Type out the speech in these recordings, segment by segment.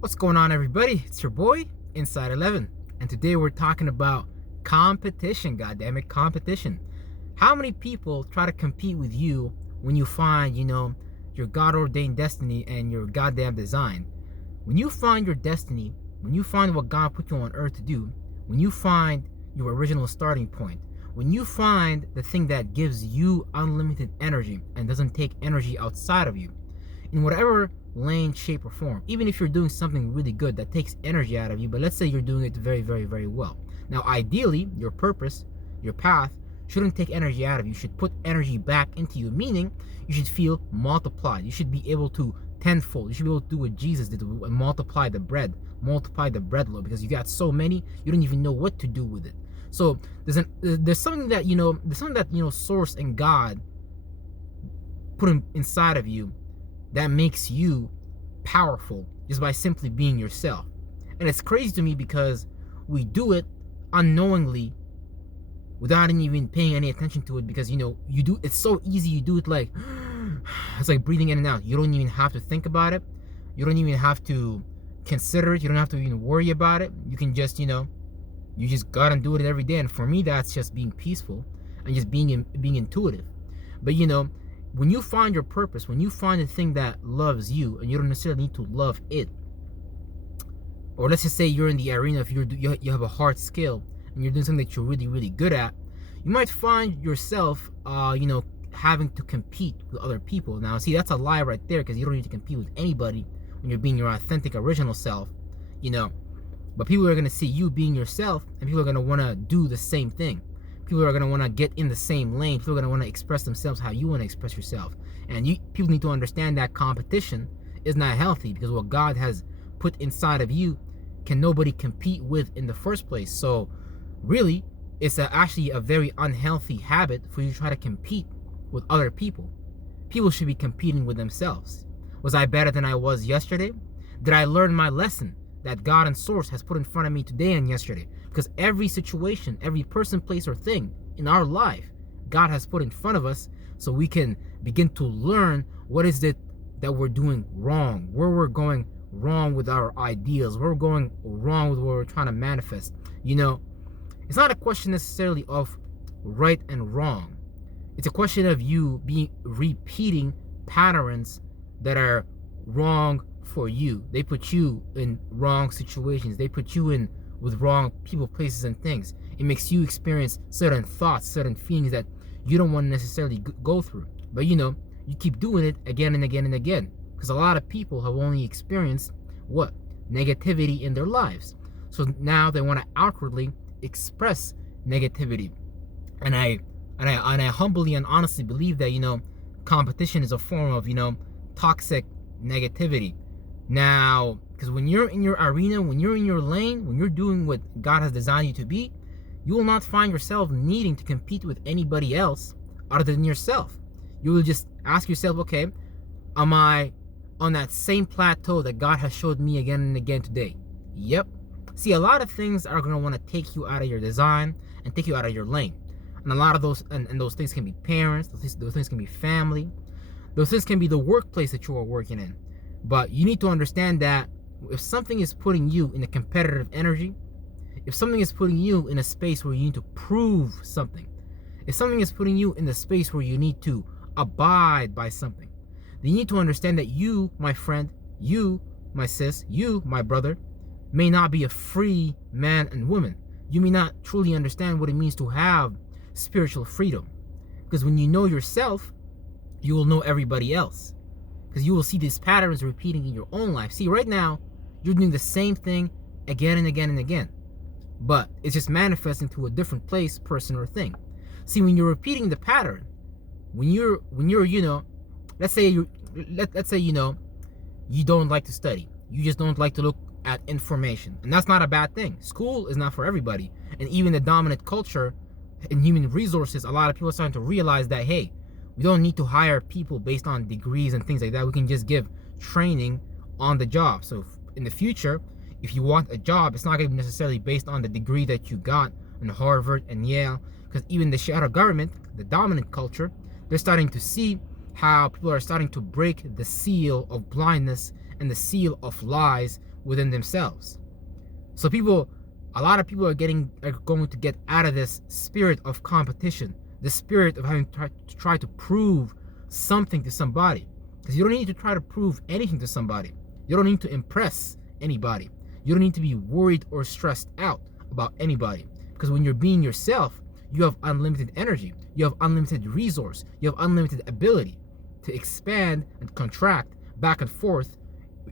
What's going on, everybody? It's your boy Inside 11, and today we're talking about competition. Goddammit, competition. How many people try to compete with you when you find, your God-ordained destiny and your goddamn design? When you find your destiny, when you find what God put you on earth to do, when you find your original starting point, when you find the thing that gives you unlimited energy and doesn't take energy outside of you, in whatever lane, shape, or form, even if you're doing something really good that takes energy out of you, but let's say you're doing it very, very, very well. Now, ideally, your purpose, your path, shouldn't take energy out of you. You should put energy back into you, meaning you should feel multiplied. You should be able to tenfold. You should be able to do what Jesus did and multiply the bread load, because you got so many, you don't even know what to do with it. So there's something that Source and God put inside of you that makes you powerful just by simply being yourself. And it's crazy to me because we do it unknowingly without even paying any attention to it, because it's so easy. You do it like it's like breathing in and out. You don't even have to think about it. You don't even have to consider it. You don't have to even worry about it. You can just you just gotta do it every day. And for me, that's just being peaceful and just being intuitive. But when you find your purpose, when you find the thing that loves you, and you don't necessarily need to love it, or let's just say you're in the arena of you have a hard skill and you're doing something that you're really, really good at, you might find yourself, having to compete with other people. Now, see, that's a lie right there, because you don't need to compete with anybody when you're being your authentic, original self, But people are going to see you being yourself, and people are going to want to do the same thing. People are going to want to get in the same lane. People are going to want to express themselves how you want to express yourself. And people need to understand that competition is not healthy, because what God has put inside of you can nobody compete with in the first place. So really, it's actually a very unhealthy habit for you to try to compete with other people. People should be competing with themselves. Was I better than I was yesterday? Did I learn my lesson that God and Source has put in front of me today and yesterday? Because every situation, every person, place, or thing in our life, God has put in front of us, so we can begin to learn what is it that we're doing wrong, where we're going wrong with our ideals, where we're going wrong with what we're trying to manifest. It's not a question necessarily of right and wrong. It's a question of you repeating patterns that are wrong for you. They put you in wrong situations. They put you in with wrong people, places, and things. It makes you experience certain thoughts, certain feelings that you don't want to necessarily go through. But you keep doing it again and again and again, because a lot of people have only experienced negativity in their lives. So now they want to outwardly express negativity. And I humbly and honestly believe that competition is a form of toxic negativity. Now, because when you're in your arena, when you're in your lane, when you're doing what God has designed you to be, you will not find yourself needing to compete with anybody else other than yourself. You will just ask yourself, okay, am I on that same plateau that God has showed me again and again today? Yep. See, a lot of things are going to want to take you out of your design and take you out of your lane. And a lot of those, and those things can be parents, those things can be family, those things can be the workplace that you are working in. But you need to understand that if something is putting you in a competitive energy, if something is putting you in a space where you need to prove something, if something is putting you in the space where you need to abide by something, then you need to understand that you, my friend, you, my sis, you, my brother, may not be a free man and woman. You may not truly understand what it means to have spiritual freedom. Because when you know yourself, you will know everybody else. Because you will see these patterns repeating in your own life. See, right now, you're doing the same thing again and again and again. But it's just manifesting to a different place, person, or thing. See, when you're repeating the pattern, when you're let's say you don't like to study. You just don't like to look at information. And that's not a bad thing. School is not for everybody. And even the dominant culture in human resources, a lot of people are starting to realize that, hey, we don't need to hire people based on degrees and things like that. We can just give training on the job. So in the future, if you want a job, it's not going to be necessarily based on the degree that you got in Harvard and Yale. Because even the shadow government, the dominant culture, they're starting to see how people are starting to break the seal of blindness and the seal of lies within themselves. So a lot of people are going to get out of this spirit of competition, the spirit of having to try to prove something to somebody. Because you don't need to try to prove anything to somebody. You don't need to impress anybody. You don't need to be worried or stressed out about anybody. Because when you're being yourself, you have unlimited energy. You have unlimited resource. You have unlimited ability to expand and contract back and forth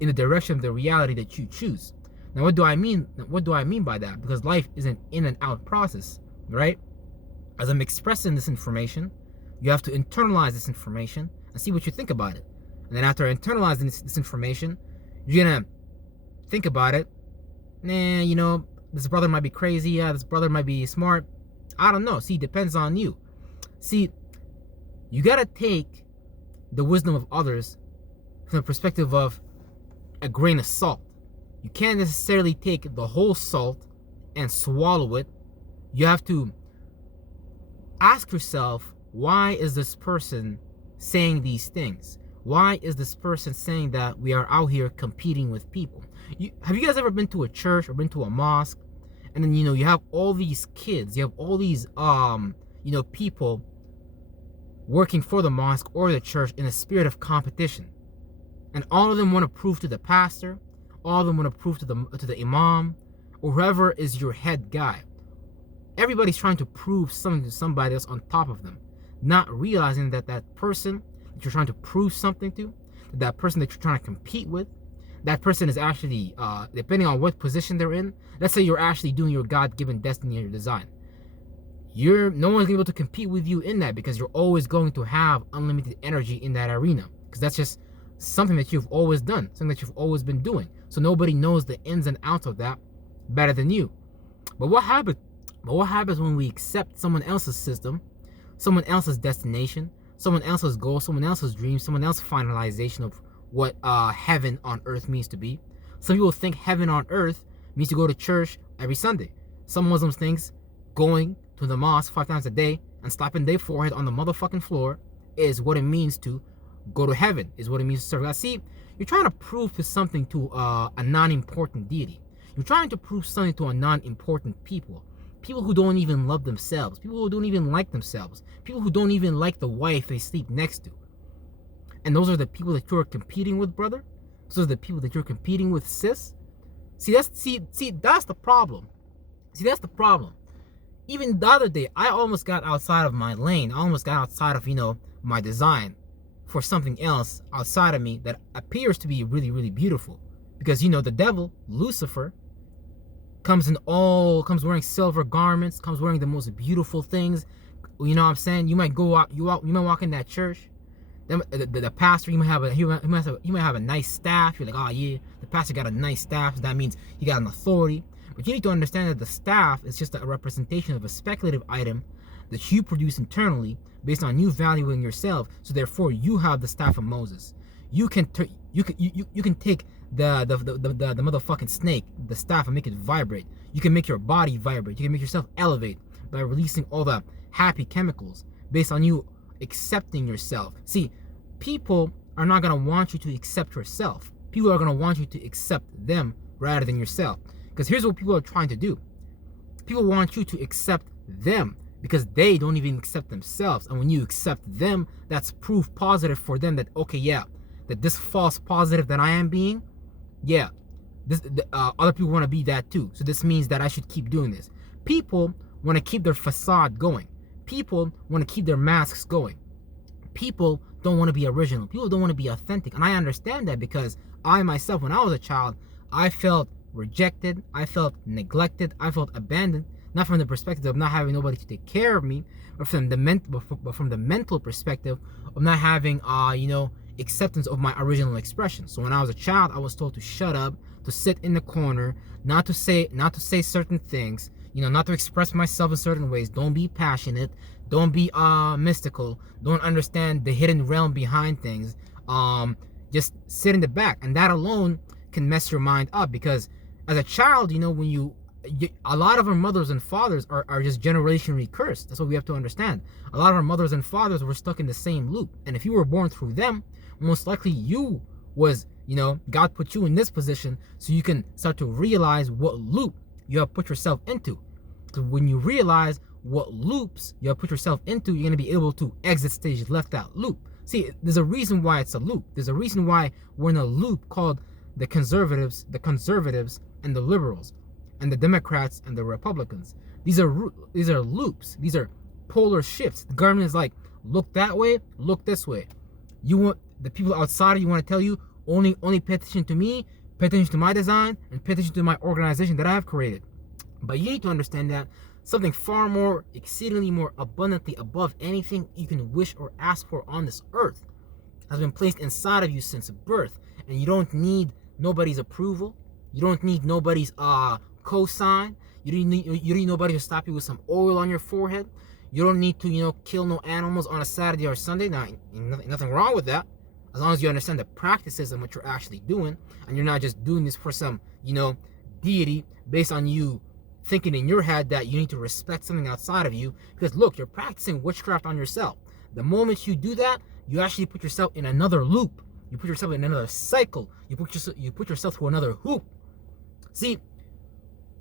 in the direction of the reality that you choose. Now, what do I mean? What do I mean by that? Because life is an in and out process, right? As I'm expressing this information, you have to internalize this information and see what you think about it. And then after internalizing this information, you're gonna think about it. This brother might be crazy. Yeah, this brother might be smart. I don't know. See, it depends on you. See, you gotta take the wisdom of others from the perspective of a grain of salt. You can't necessarily take the whole salt and swallow it. You have to ask yourself, why is this person saying these things? Why is this person saying that we are out here competing with people? Have you guys ever been to a church or been to a mosque? And then, you have all these kids, you have all these, people working for the mosque or the church in a spirit of competition. And all of them want to prove to the pastor, all of them want to prove to the imam, or whoever is your head guy. Everybody's trying to prove something to somebody else on top of them, not realizing that that person that you're trying to prove something to, that person that you're trying to compete with, that person is actually, depending on what position they're in, let's say you're actually doing your God-given destiny and your design. No one's going to be able to compete with you in that, because you're always going to have unlimited energy in that arena, because that's just something that you've always done, something that you've always been doing. So nobody knows the ins and outs of that better than you. But what happens when we accept someone else's system, someone else's destination, someone else's goal, someone else's dream, someone else's finalization of what heaven on earth means to be? Some people think heaven on earth means to go to church every Sunday. Some Muslims think going to the mosque 5 times a day and slapping their forehead on the motherfucking floor is what it means to go to heaven, is what it means to serve God. See, you're trying to prove to something to a non-important deity. You're trying to prove something to a non-important people. People who don't even love themselves. People who don't even like themselves. People who don't even like the wife they sleep next to. And those are the people that you're competing with, brother. Those are the people that you're competing with, sis. That's the problem. See, that's the problem. Even the other day, I almost got outside of my lane. I almost got outside of, my design for something else outside of me that appears to be really, really beautiful. Because, the devil, Lucifer, comes wearing silver garments, comes wearing the most beautiful things. You know what I'm saying? You might go out, you might walk in that church. Then the pastor, he might have a nice staff. You're like, oh yeah, the pastor got a nice staff. So that means he got an authority. But you need to understand that the staff is just a representation of a speculative item that you produce internally based on you valuing yourself. So therefore, you have the staff of Moses. You can take the motherfucking snake, the staff, and make it vibrate. You can make your body vibrate. You can make yourself elevate by releasing all the happy chemicals based on you accepting yourself. See, people are not going to want you to accept yourself. People are going to want you to accept them rather than yourself. Because here's what people are trying to do. People want you to accept them because they don't even accept themselves. And when you accept them, that's proof positive for them that, okay, yeah, that this false positive that I am being, yeah, other people want to be that too. So this means that I should keep doing this. People want to keep their facade going. People want to keep their masks going. People don't want to be original. People don't want to be authentic. And I understand that because I myself, when I was a child, I felt rejected. I felt neglected. I felt abandoned. Not from the perspective of not having nobody to take care of me, but from the mental perspective of not having, acceptance of my original expression. So when I was a child, I was told to shut up, to sit in the corner, not to say certain things, not to express myself in certain ways. Don't be passionate. Don't be mystical. Don't understand the hidden realm behind things. Just sit in the back, and that alone can mess your mind up. Because as a child, when a lot of our mothers and fathers are just generationally cursed. That's what we have to understand. A lot of our mothers and fathers were stuck in the same loop, and if you were born through them, most likely you was God put you in this position so you can start to realize what loop you have put yourself into. Because when you realize what loops you have put yourself into, you're going to be able to exit stage left that loop. See, there's a reason why it's a loop. There's a reason why we're in a loop called the conservatives and the liberals, and the Democrats and the Republicans. These are loops. These are polar shifts. The government is like, look that way, look this way. You want the people outside of you want to tell you only pay attention to me, pay attention to my design, and pay attention to my organization that I have created. But you need to understand that something far more, exceedingly more abundantly above anything you can wish or ask for on this earth has been placed inside of you since birth. And you don't need nobody's approval. You don't need nobody's cosign. You don't need nobody to stop you with some oil on your forehead. You don't need to, kill no animals on a Saturday or Sunday. Now, nothing wrong with that, as long as you understand the practices and what you're actually doing, and you're not just doing this for some, deity based on you thinking in your head that you need to respect something outside of you. Because look, you're practicing witchcraft on yourself. The moment you do that, you actually put yourself in another loop. You put yourself in another cycle. You put yourself through another hoop. See,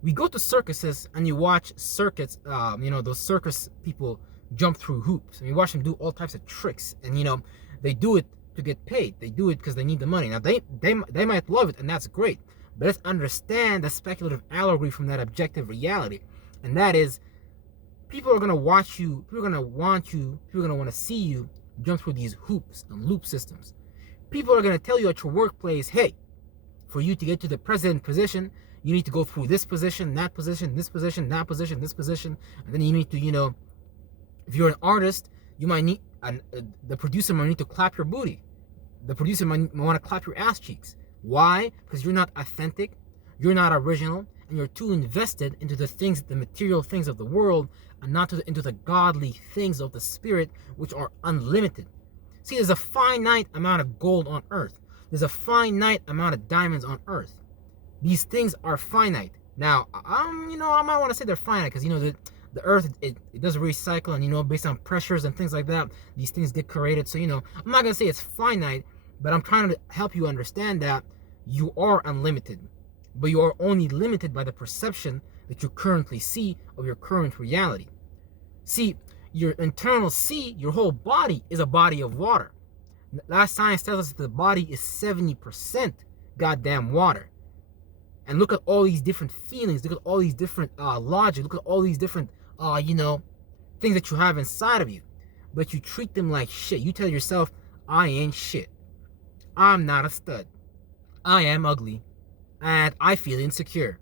we go to circuses and you watch circuits, those circus people jump through hoops. And you watch them do all types of tricks. And, they do it to get paid. They do it because they need the money. Now, they might love it, and that's great. But let's understand the speculative allegory from that objective reality. And that is, people are going to watch you, people are going to want you, people are going to want to see you jump through these hoops and loop systems. People are going to tell you at your workplace, hey, for you to get to the president position, you need to go through this position, that position, this position, that position, this position. And then you need to, if you're an artist, you might need, the producer might need to clap your booty. The producer might want to clap your ass cheeks. Why? Because you're not authentic, you're not original, and you're too invested into the material things of the world, and not into the godly things of the spirit, which are unlimited. See, there's a finite amount of gold on earth. There's a finite amount of diamonds on earth. These things are finite. Now, I might want to say they're finite because, the earth, it does recycle, and, based on pressures and things like that, these things get created. So, I'm not going to say it's finite, but I'm trying to help you understand that you are unlimited, but you are only limited by the perception that you currently see of your current reality. See, your internal your whole body is a body of water. Last science tells us that the body is 70% goddamn water. And look at all these different feelings, look at all these different logic, look at all these different, things that you have inside of you. But you treat them like shit. You tell yourself, I ain't shit. I'm not a stud. I am ugly. And I feel insecure.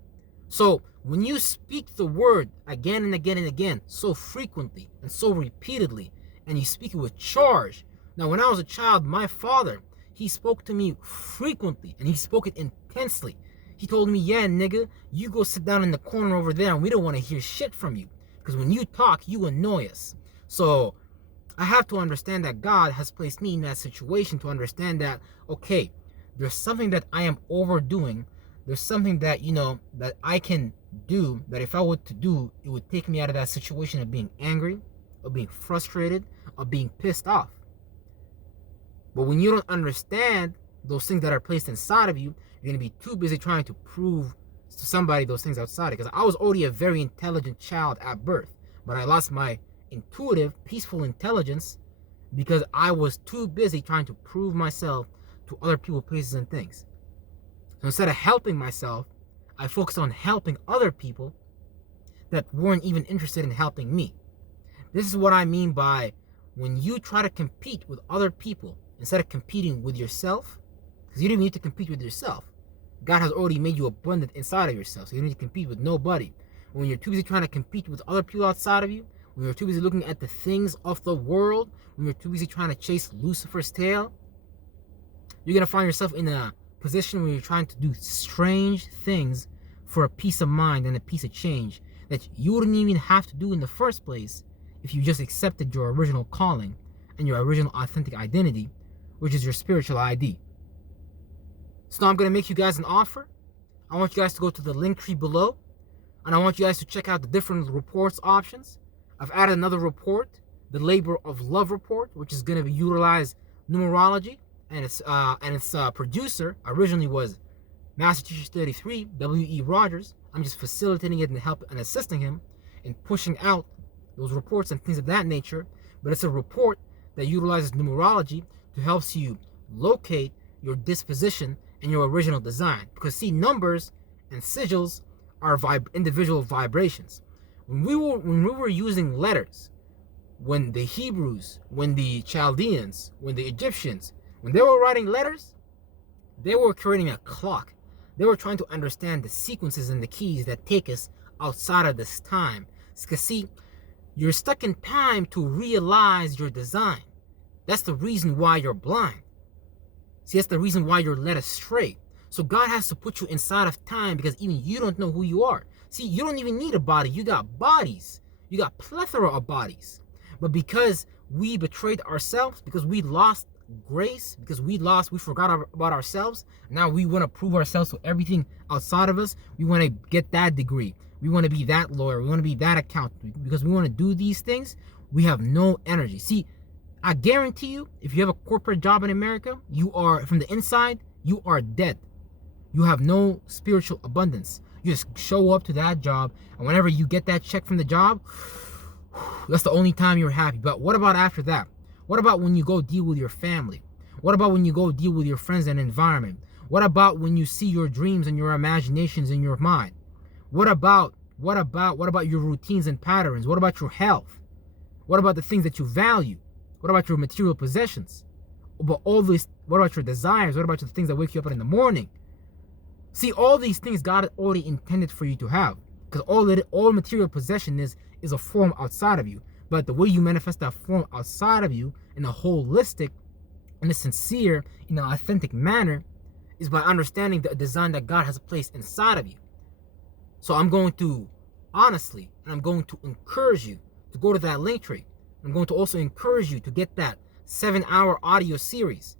So when you speak the word again and again and again, so frequently and so repeatedly, and you speak it with charge. Now, when I was a child, my father, he spoke to me frequently, and he spoke it intensely. He told me, yeah, nigga, you go sit down in the corner over there, and we don't want to hear shit from you. Because when you talk, you annoy us. So I have to understand that God has placed me in that situation to understand that, okay, there's something that I am overdoing. There's something that, that I can do, that if I were to do, it would take me out of that situation of being angry, of being frustrated, of being pissed off. But when you don't understand those things that are placed inside of you, you're going to be too busy trying to prove to somebody those things outside. Because I was already a very intelligent child at birth, but I lost my intuitive, peaceful intelligence because I was too busy trying to prove myself to other people, places, and things. So instead of helping myself, I focused on helping other people that weren't even interested in helping me. This is what I mean by when you try to compete with other people instead of competing with yourself, because you don't need to compete with yourself. God has already made you abundant inside of yourself, so you don't need to compete with nobody. When you're too busy trying to compete with other people outside of you, when you're too busy looking at the things of the world, when you're too busy trying to chase Lucifer's tail, you're going to find yourself in a position where you're trying to do strange things for a peace of mind and a piece of change that you wouldn't even have to do in the first place if you just accepted your original calling and your original authentic identity, which is your spiritual ID. So now I'm going to make you guys an offer. I want you guys to go to the link tree below, and I want you guys to check out the different reports options. I've added another report, the Labor of Love report, which is going to utilize numerology and its producer originally was Master Teacher 33, W.E. Rogers. I'm just facilitating it and help and assisting him in pushing out those reports and things of that nature. But it's a report that utilizes numerology to help you locate your disposition and your original design. Because see, numbers and sigils are individual vibrations. When we were using letters, when the Hebrews, when the Chaldeans, when the Egyptians, when they were writing letters, they were creating a clock. They were trying to understand the sequences and the keys that take us outside of this time. Because see, you're stuck in time to realize your design. That's the reason why you're blind. See, that's the reason why you're led astray. So God has to put you inside of time because even you don't know who you are. See, you don't even need a body. You got bodies. You got plethora of bodies. But because we betrayed ourselves, because we lost grace, because we forgot about ourselves, now we want to prove ourselves to everything outside of us. We want to get that degree. We want to be that lawyer. We want to be that accountant. Because we want to do these things, we have no energy. See, I guarantee you, if you have a corporate job in America, you are, from the inside, you are dead. You have no spiritual abundance. You just show up to that job, and whenever you get that check from the job, that's the only time you're happy. But what about after that? What about when you go deal with your family? What about when you go deal with your friends and environment? What about when you see your dreams and your imaginations in your mind? What about your routines and patterns? What about your health? What about the things that you value? What about your material possessions? But all this, what about your desires? What about the things that wake you up in the morning? See, all these things God already intended for you to have. Because all material possession is a form outside of you. But the way you manifest that form outside of you in a holistic, in a sincere, in an authentic manner is by understanding the design that God has placed inside of you. So I'm going to, honestly, and I'm going to encourage you to go to that link tree. I'm going to also encourage you to get that 7-hour audio series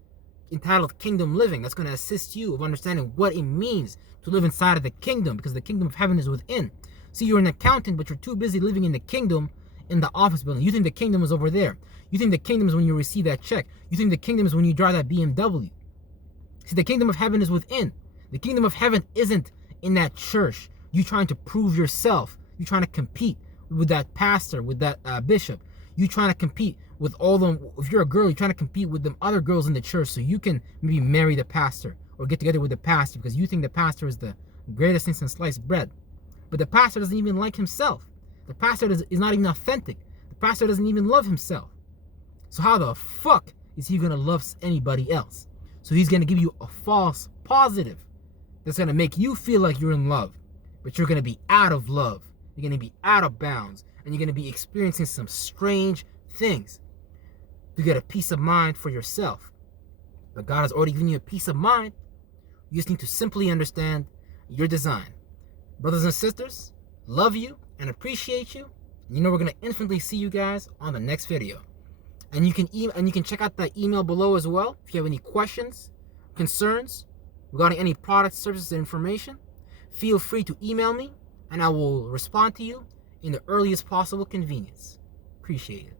entitled Kingdom Living. That's going to assist you of understanding what it means to live inside of the kingdom, because the kingdom of heaven is within. See, you're an accountant, but you're too busy living in the kingdom in the office building. You think the kingdom is over there. You think the kingdom is when you receive that check. You think the kingdom is when you drive that BMW. See, the kingdom of heaven is within. The kingdom of heaven isn't in that church. You trying to prove yourself. You trying to compete with that pastor, with that bishop. You trying to compete with all them. If you're a girl, you're trying to compete with them other girls in the church so you can maybe marry the pastor or get together with the pastor because you think the pastor is the greatest thing since sliced bread. But the pastor doesn't even like himself. The pastor is not even authentic. The pastor doesn't even love himself. So how the fuck is he going to love anybody else? So he's going to give you a false positive that's going to make you feel like you're in love. But you're going to be out of love. You're going to be out of bounds. And you're going to be experiencing some strange things to get a peace of mind for yourself. But God has already given you a peace of mind. You just need to simply understand your design. Brothers and sisters, love you and appreciate you. You know we're going to infinitely see you guys on the next video. And you can check out that email below as well if you have any questions, concerns regarding any products, services, and information. Feel free to email me and I will respond to you in the earliest possible convenience. Appreciate it.